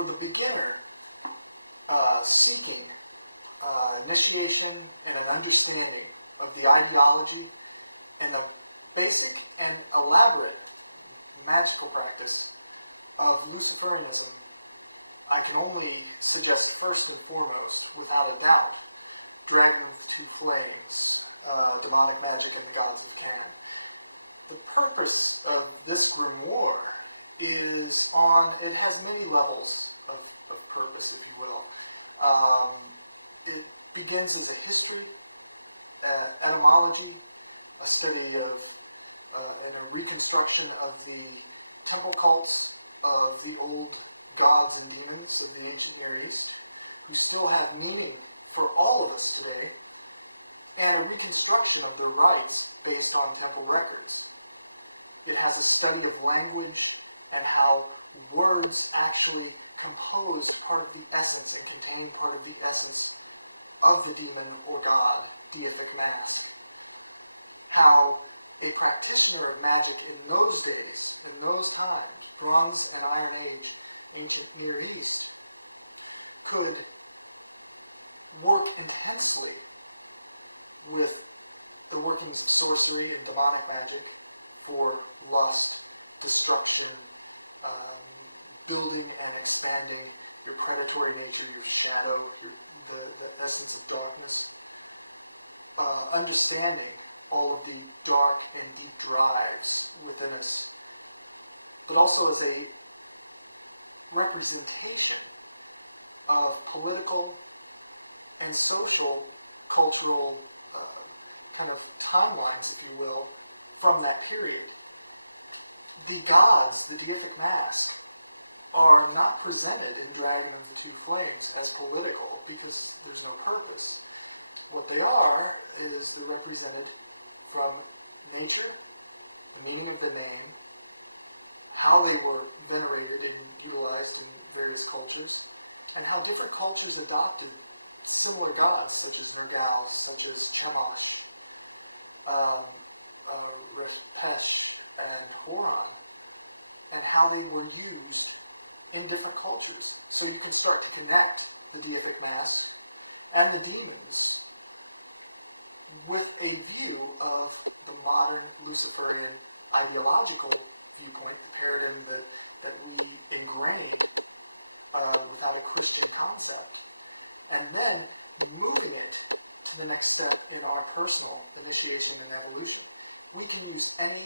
for the beginner seeking initiation and an understanding of the ideology and the basic and elaborate magical practice of Luciferianism, I can only suggest first and foremost, without a doubt, Dragon of the Two Flames, Demonic Magic and the Gods of Can. The purpose of this grimoire is it has many levels of purpose, if you will. It begins as a history, etymology, a study of and a reconstruction of the temple cults of the old gods and demons of the ancient Near East, who still have meaning for all of us today, and a reconstruction of their rites based on temple records. It has a study of language and how words actually composed part of the essence and contain part of the essence of the demon or god, deific mask. How a practitioner of magic in those days, in those times, Bronze and Iron Age, ancient Near East, could work intensely with the workings of sorcery and demonic magic for lust, destruction, building and expanding your predatory nature, your shadow, the essence of darkness, understanding all of the dark and deep drives within us, but also as a representation of political and social, cultural kind of timelines, if you will, from that period. The gods, the deific mask, are not presented in Dragon of the Two Flames as political because there's no purpose. What they are is they're represented from nature, the meaning of the name, how they were venerated and utilized in various cultures, and how different cultures adopted similar gods, such as Nergal, such as Chemosh, Repesh, and Horon, and how they were used in different cultures. So you can start to connect the deific mask and the demons with a view of the modern Luciferian ideological viewpoint, the paradigm that we ingrained without a Christian concept, and then moving it to the next step in our personal initiation and evolution. We can use any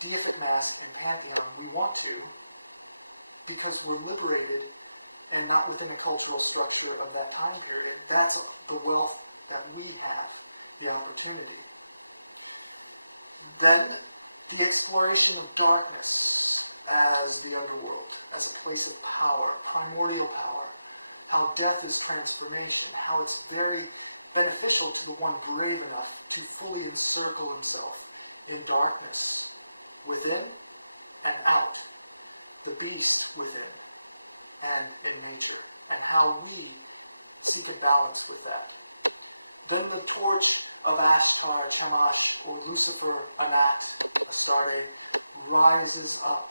deific mask and pantheon we want to because we're liberated and not within a cultural structure of that time period. That's the wealth that we have, the opportunity. Then, the exploration of darkness as the underworld, as a place of power, primordial power, how death is transformation, how it's very beneficial to the one brave enough to fully encircle himself in darkness, within and out, the beast within and in nature, and how we seek a balance with that. Then the torch of Ashtar, Chemosh, or Lucifer, Anat, Astarte, rises up,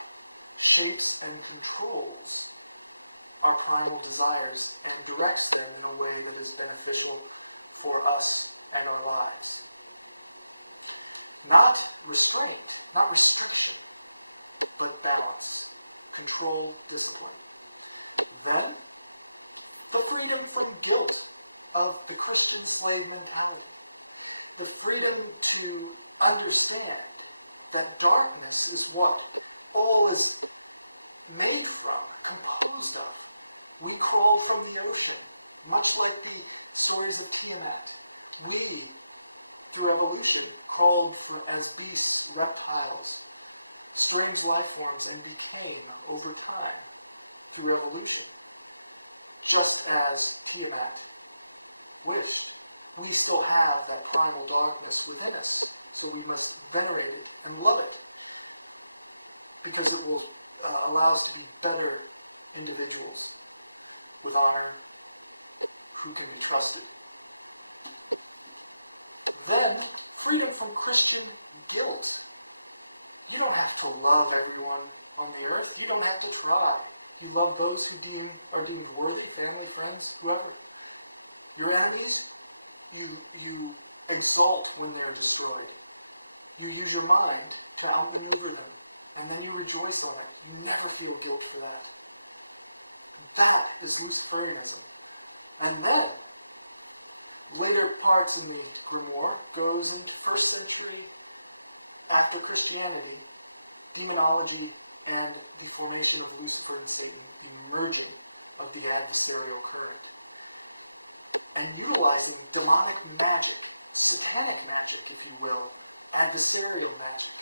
shapes and controls our primal desires, and directs them in a way that is beneficial for us and our lives. Not restraint, not restriction, but balance, control, discipline. Then, the freedom from guilt of the Christian slave mentality. The freedom to understand that darkness is what all is made from, composed of. We crawled from the ocean, much like the stories of Tiamat. We, through evolution, crawled as beasts, reptiles, strange life forms, and became, over time, through evolution, just as Tiamat wished. We still have that primal darkness within us, so we must venerate it and love it, because it will allow us to be better individuals with honor, who can be trusted. Then, freedom from Christian guilt. You don't have to love everyone on the earth. You don't have to try. You love those who are deemed worthy, family, friends, whoever. Your enemies, you exult when they're destroyed. You use your mind to outmaneuver them, and then you rejoice on it. You never feel guilt for that. That is Luciferianism. And then, later parts in the grimoire goes into 1st century after Christianity, demonology, and the formation of Lucifer and Satan, the merging of the adversarial current. And utilizing demonic magic, satanic magic, if you will, adversarial magic,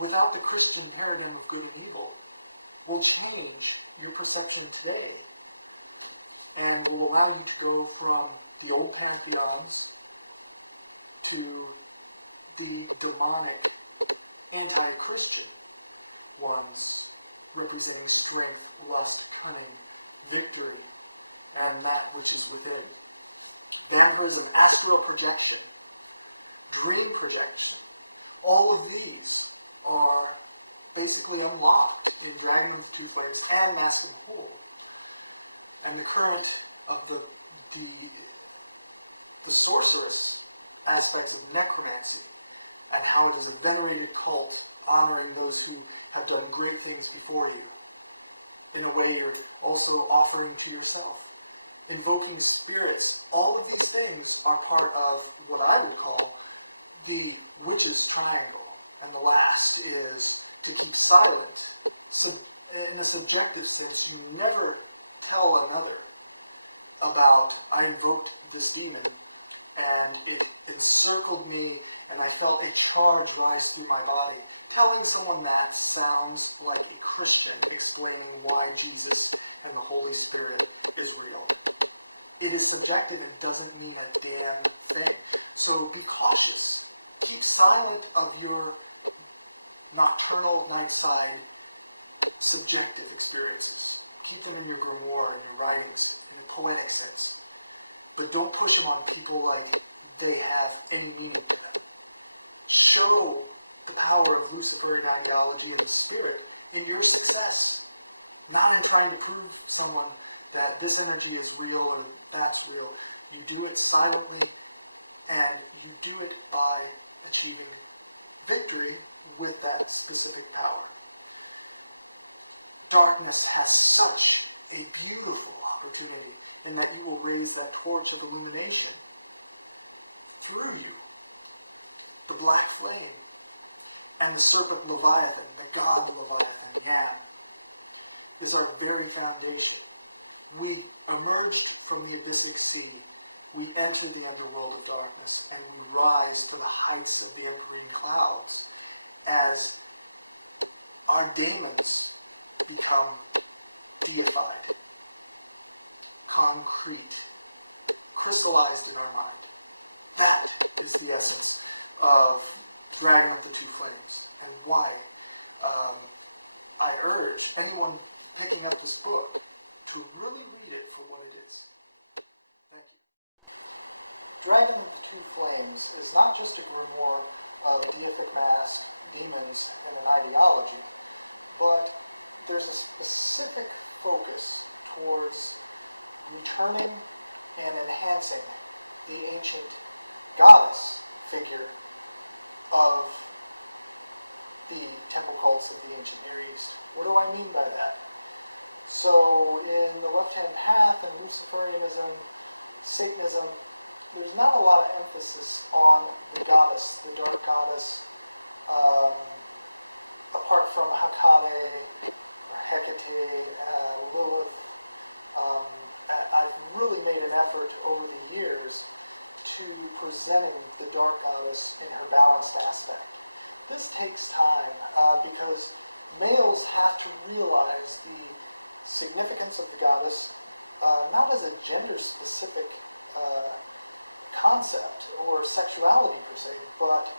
without the Christian paradigm of good and evil, will change your perception today and will allow you to go from the old pantheons to the demonic, anti-Christian ones, representing strength, lust, cunning, victory, and that which is within. Vampirism, astral projection, dream projection, all of these are basically unlocked in Dragon of the Two Flames and Mask of Whole. And the current of the sorceress aspects of necromancy, and how it is a venerated cult honoring those who have done great things before you. In a way, you're also offering to yourself. Invoking spirits, all of these things are part of what I would call the witch's triangle. And the last is to keep silent. So, in a subjective sense, you never tell another about, I invoked this demon and it encircled me and I felt a charge rise through my body. Telling someone that sounds like a Christian explaining why Jesus and the Holy Spirit is real. It is subjective and doesn't mean a damn thing. So be cautious. Keep silent of your nocturnal, night-side, subjective experiences. Keep them in your grimoire and your writings in a poetic sense. But don't push them on people like they have any meaning to them. Show the power of Luciferian ideology and the spirit in your success. Not in trying to prove someone that this energy is real or that's real. You do it silently, and you do it by achieving victory with that specific power. Darkness has such a beautiful opportunity in that you will raise that torch of illumination through you. The black flame and the serpent Leviathan, the god Leviathan, Yam, is our very foundation. We emerged from the abyssic sea. We enter the underworld of darkness, and we rise to the heights of the empyrean clouds as our daemons become deified, concrete, crystallized in our mind. That is the essence of Dragon of the Two Flames, and why I urge anyone picking up this book to really read it for what it is. Thank you. Dragon of the Two Flames is not just a grimoire of deific mask, demons, and an ideology, but there's a specific focus towards returning and enhancing the ancient goddess figure of the temple cults of the ancient Near East. What do I mean by that? So in the left-hand path and Luciferianism, Satanism, there's not a lot of emphasis on the goddess, the dark goddess, apart from Hecate, or Hecate, Lilith. I've really made an effort over the years to presenting the dark goddess in her balanced aspect. This takes time because males have to realize the significance of the goddess, not as a gender-specific concept or sexuality per se, but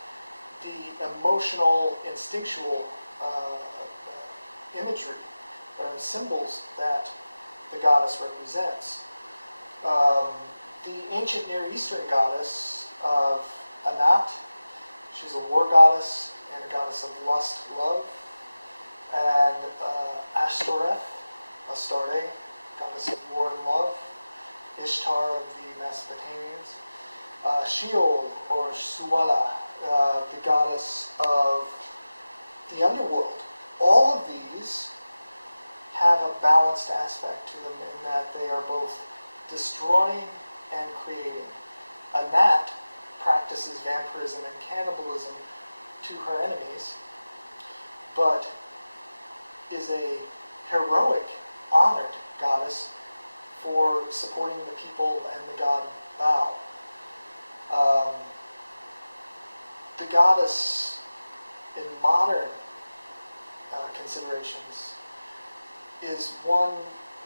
the emotional, instinctual imagery, symbols that the goddess represents. The ancient Near Eastern goddess of Anat, she's a war goddess and a goddess of lust, love, and Ashtoreth, Astarte, goddess of war and love, Ishtar of the Mesopotamians, Sheol or Suala, the goddess of the underworld. All of these have a balanced aspect to them in that they are both destroying and creating. A gnat practices vampirism and cannibalism to her enemies, but is a heroic, honored goddess for supporting the people and the god Baal. The goddess in modern considerations is one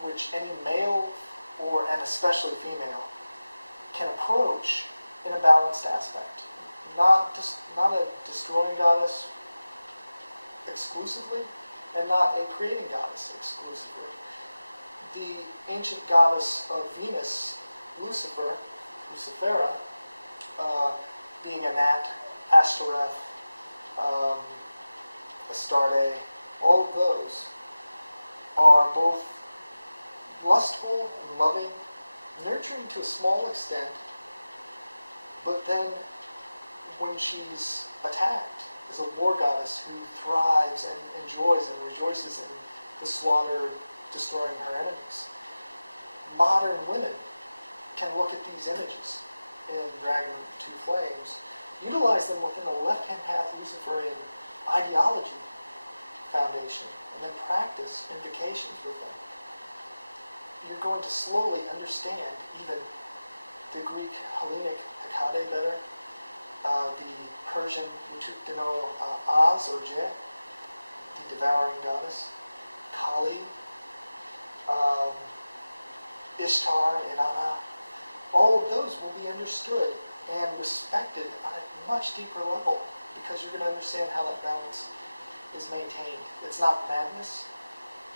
which any male and especially female can approach in a balanced aspect. Not a destroying goddess exclusively, and not a creating goddess exclusively. The ancient goddess of Venus, Lucifera, being a gnat, Ashtoreth, Astarte, all of those are both lustful and loving, nurturing to a small extent, but then when she's attacked, is a war goddess who thrives and enjoys and rejoices in the slaughter, destroying her enemies. Modern women can look at these images in Dragon of the Two Flames, utilize them within the left-hand path Luciferian ideology foundation, and then practice invocations with them. You're going to slowly understand even the Greek Hellenic Hecate better, the Persian Mutukdino Az or Je, the devouring goddess, Kali, Ishtar, Inanna. All of those will be understood and respected on a much deeper level because you're going to understand how that balance is maintained. It's not madness.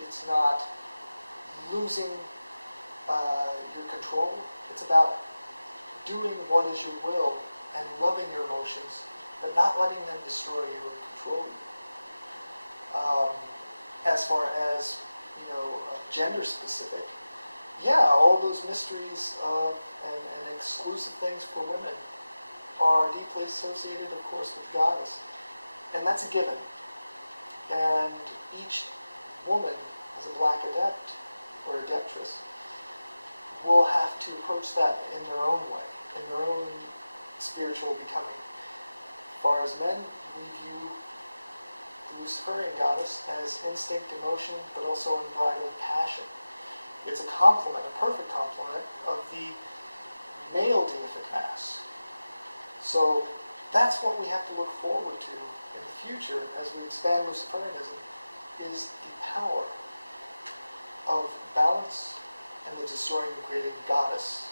It's not losing your control. It's about doing what is your will and loving your emotions, but not letting them destroy you or control you. As far as, gender specific, all those mysteries and exclusive things for women are deeply associated, of course, with the goddess. And that's a given. And each woman, as a black adept or adeptress, will have to approach that in their own way, in their own spiritual becoming. As far as men, we view the Luciferian goddess as instinct, emotion, but also unbridled passion. It's a complement, a perfect complement of the male deific mass. So that's what we have to look forward to in the future as we expand Luciferianism, is the power of balance and the destroying and creating goddess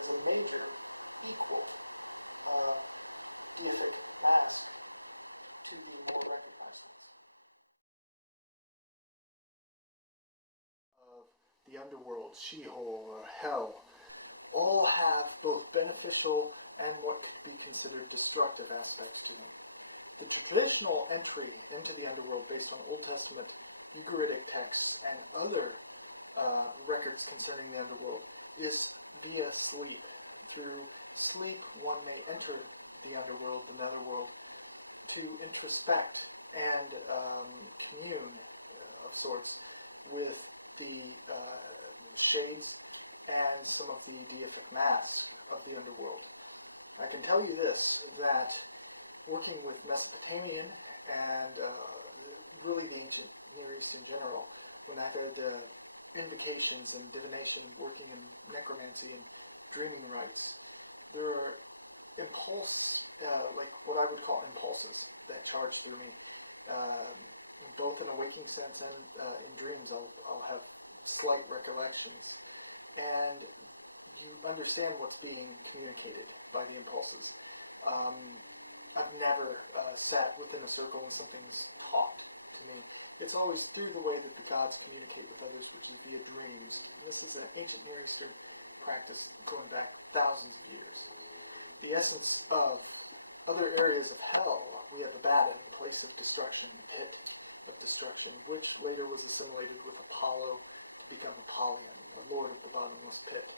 as a major, equal deific mask to the more recognized ones. The underworld, Sheol, or hell, all have both beneficial and what could be considered destructive aspects to them. The traditional entry into the underworld based on Old Testament Ugaritic texts and other records concerning the underworld is via sleep. Through sleep, one may enter the underworld, the netherworld, to introspect and commune of sorts with the shades and some of the deific mask of the underworld. I can tell you this, that working with Mesopotamian and really the ancient Near East in general, when I've had invocations and divination, working in necromancy and dreaming rites, there are like what I would call impulses that charge through me, both in a waking sense and in dreams. I'll have slight recollections, and you understand what's being communicated by the impulses. I've never sat within a circle and something's taught to me. It's always through the way that the gods communicate with others, which is via dreams. This is an ancient Near Eastern practice going back thousands of years. The essence of other areas of hell, we have Abaddon, place of destruction, pit of destruction, which later was assimilated with Apollo become Apollyon, the lord of the bottomless pit.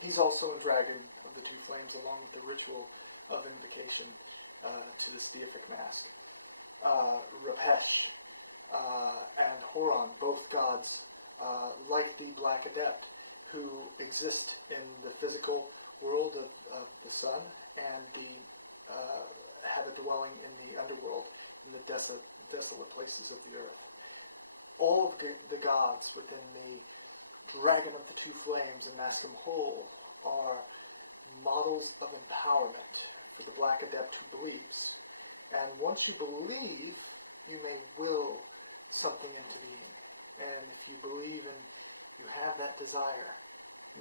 He's also a dragon of the two flames, along with the ritual of invocation to this deific mask. Rapesh and Horon, both gods like the Black Adept, who exist in the physical world of the sun and have a dwelling in the underworld, in the desolate places of the earth. All of the gods within the Dragon of the Two Flames and Mask Whole are models of empowerment for the Black Adept who believes. And once you believe, you may will something into being. And if you believe and you have that desire,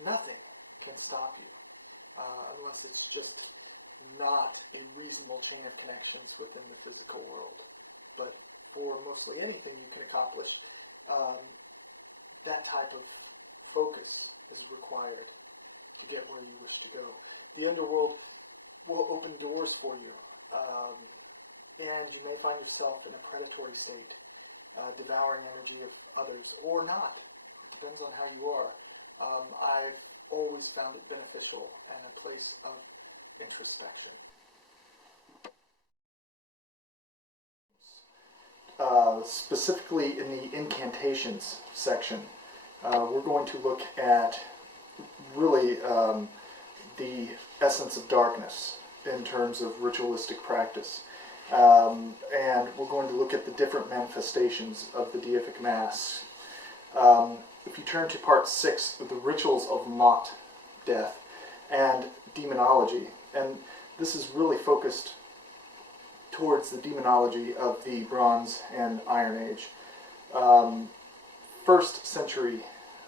nothing can stop you, unless it's just not a reasonable chain of connections within the physical world. But for mostly anything you can accomplish, that type of focus is required to get where you wish to go. The underworld will open doors for you, and you may find yourself in a predatory state, devouring energy of others, or not. It depends on how you are. I've always found it beneficial and a place of introspection. Specifically in the incantations section, we're going to look at really the essence of darkness in terms of ritualistic practice. And we're going to look at the different manifestations of the deific masks. If you turn to part 6, the rituals of Mot, death, and demonology, and this is really focused towards the demonology of the Bronze and Iron Age. 1st century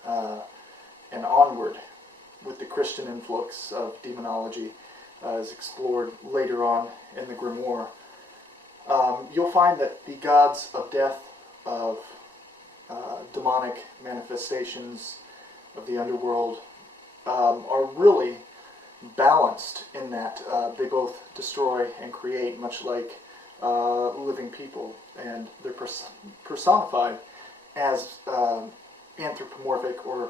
and onward, with the Christian influx of demonology is explored later on in the grimoire. You'll find that the gods of death, of demonic manifestations of the underworld, are really balanced in that they both destroy and create, much like living people, and they're personified as anthropomorphic or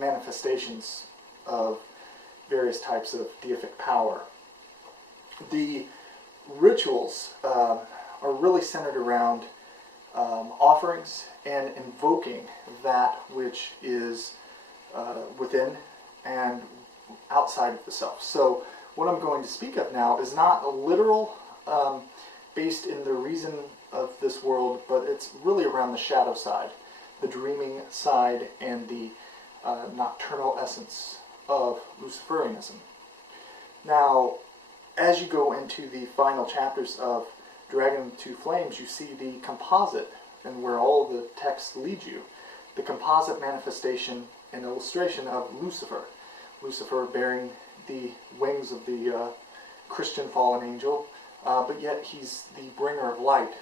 manifestations of various types of deific power. The rituals are really centered around offerings and invoking that which is within and outside of the self. So what I'm going to speak of now is not literal, based in the reason of this world, but it's really around the shadow side, the dreaming side, and the nocturnal essence of Luciferianism. Now, as you go into the final chapters of Dragon of the Two Flames, you see the composite, and where all the texts lead you, the composite manifestation and illustration of Lucifer. Lucifer bearing the wings of the Christian fallen angel, but yet he's the bringer of light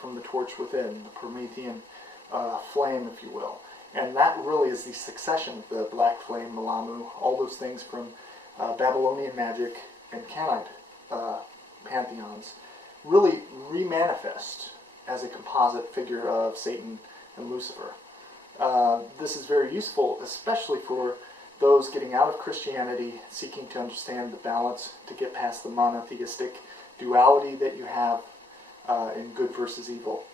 from the torch within, the Promethean flame, if you will. And that really is the succession of the Black Flame, Malamu, all those things from Babylonian magic and Canaanite pantheons, really remanifest as a composite figure of Satan and Lucifer. This is very useful, especially for those getting out of Christianity, seeking to understand the balance, to get past the monotheistic duality that you have in good versus evil.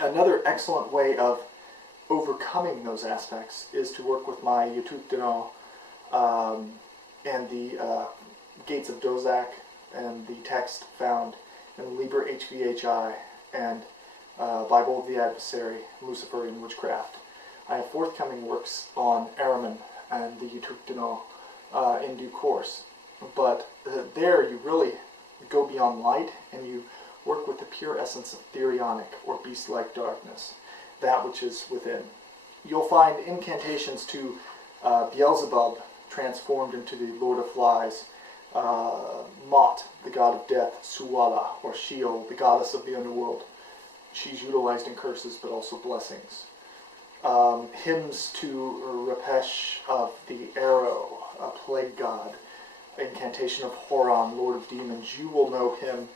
Another excellent way of overcoming those aspects is to work with my Yutut Dino and the Gates of Dozak and the text found in Liber HVHI and Bible of the Adversary, Luciferian Witchcraft. I have forthcoming works on Araman and the Yutut Dino in due course. But there you really go beyond light and you work with the pure essence of Therionic or beast-like darkness, that which is within. You'll find incantations to Beelzebub transformed into the Lord of Flies, Mot, the god of death, Suwala, or Sheol, the goddess of the underworld. She's utilized in curses but also blessings. Hymns to Rapesh of the arrow, a plague god. Incantation of Horon, lord of demons. You will know him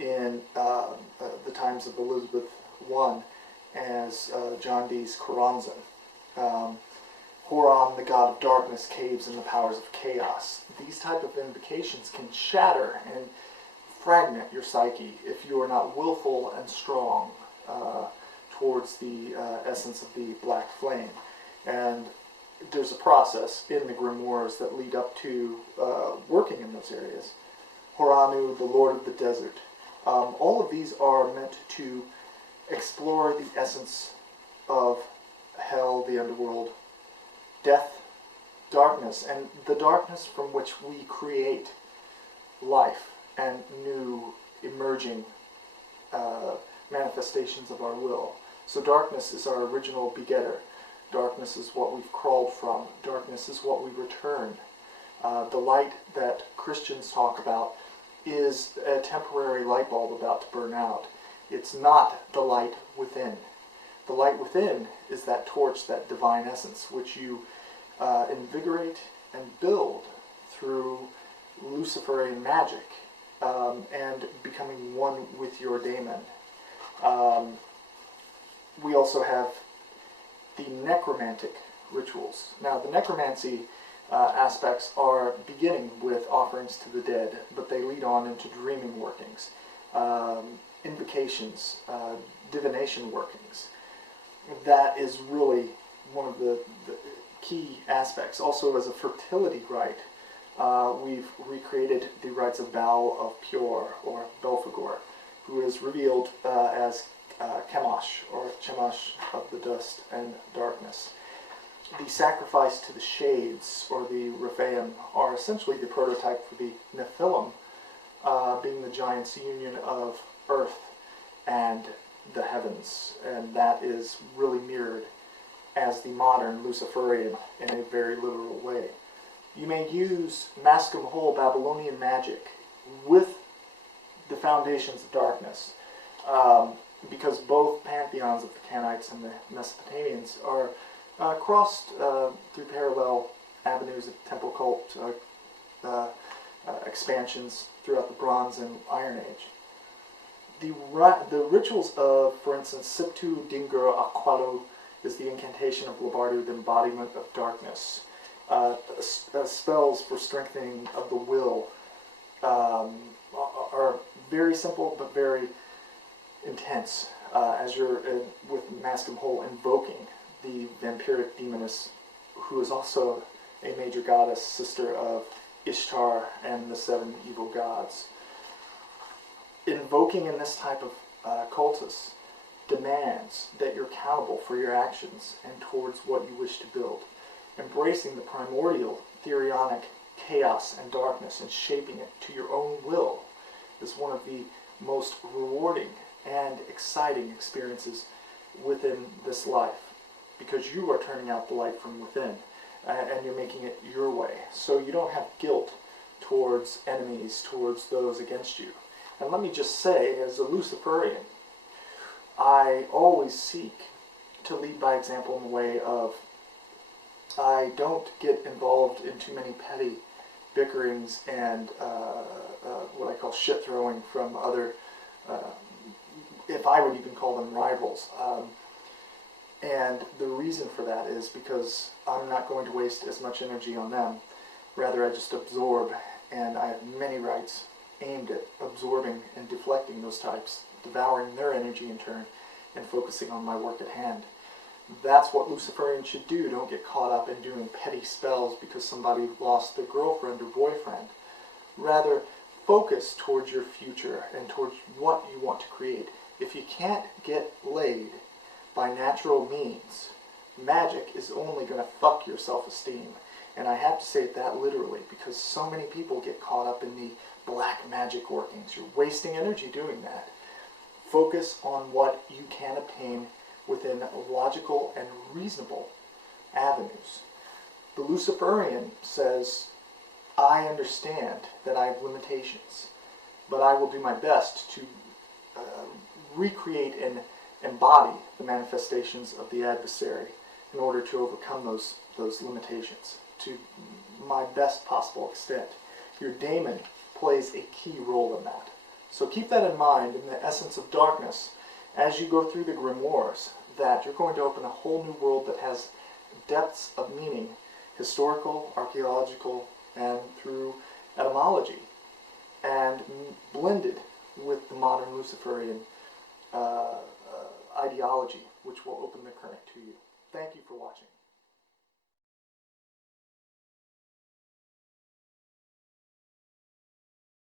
in the times of Elizabeth I as John Dee's Choronzon. Horam, the god of darkness, caves in the powers of chaos. These type of invocations can shatter and fragment your psyche if you are not willful and strong towards the essence of the black flame. And there's a process in the grimoires that lead up to working in those areas. Horanu, the Lord of the Desert. All of these are meant to explore the essence of hell, the underworld, death, darkness, and the darkness from which we create life and new emerging manifestations of our will. So darkness is our original begetter. Darkness is what we've crawled from. Darkness is what we return. The light that Christians talk about is a temporary light bulb about to burn out. It's not the light within. The light within is that torch, that divine essence, which you invigorate and build through Luciferian magic and becoming one with your daemon. We also have the necromantic rituals. Now, the necromancy aspects are beginning with offerings to the dead, but they lead on into dreaming workings, invocations, divination workings. That is really one of the key aspects. Also, as a fertility rite, we've recreated the rites of Baal of Pure, or Belphegor, who is revealed as Chemosh, or Chemosh of the dust and darkness. The sacrifice to the shades, or the Rephaim, are essentially the prototype for the Nephilim, being the giant's union of earth and the heavens, and that is really mirrored as the modern Luciferian in a very literal way. You may use Mascom Babylonian magic with the foundations of darkness, because both pantheons of the Canaanites and the Mesopotamians are crossed through parallel avenues of temple cult expansions throughout the Bronze and Iron Age. The rituals of, for instance, Siptu Dingur Aqualo is the incantation of Labardu, the embodiment of darkness. Spells for strengthening of the will are very simple but very intense, as you're with Mascom invoking the vampiric demoness, who is also a major goddess, sister of Ishtar and the seven evil gods. Invoking in this type of cultus demands that you're accountable for your actions and towards what you wish to build. Embracing the primordial, therionic chaos and darkness and shaping it to your own will is one of the most rewarding and exciting experiences within this life, because you are turning out the light from within and you're making it your way. So you don't have guilt towards enemies, towards those against you. And let me just say, as a Luciferian, I always seek to lead by example in the way of I don't get involved in too many petty bickerings and what I call shit throwing from other, if I would even call them rivals. And the reason for that is because I'm not going to waste as much energy on them. Rather, I just absorb, and I have many rites aimed at absorbing and deflecting those types, devouring their energy in turn, and focusing on my work at hand. That's what Luciferians should do. Don't get caught up in doing petty spells because somebody lost their girlfriend or boyfriend. Rather, focus towards your future and towards what you want to create. If you can't get laid by natural means, magic is only going to fuck your self-esteem. And I have to say it that literally, because so many people get caught up in the black magic workings. You're wasting energy doing that. Focus on what you can obtain within logical and reasonable avenues. The Luciferian says, I understand that I have limitations, but I will do my best to recreate and embody the manifestations of the adversary in order to overcome those limitations to my best possible extent. Your daemon plays a key role in that. So keep that in mind in the essence of darkness as you go through the grimoires, that you're going to open a whole new world that has depths of meaning, historical, archaeological, and through etymology, and blended with the modern Luciferian ideology, which will open the current to you. Thank you for watching.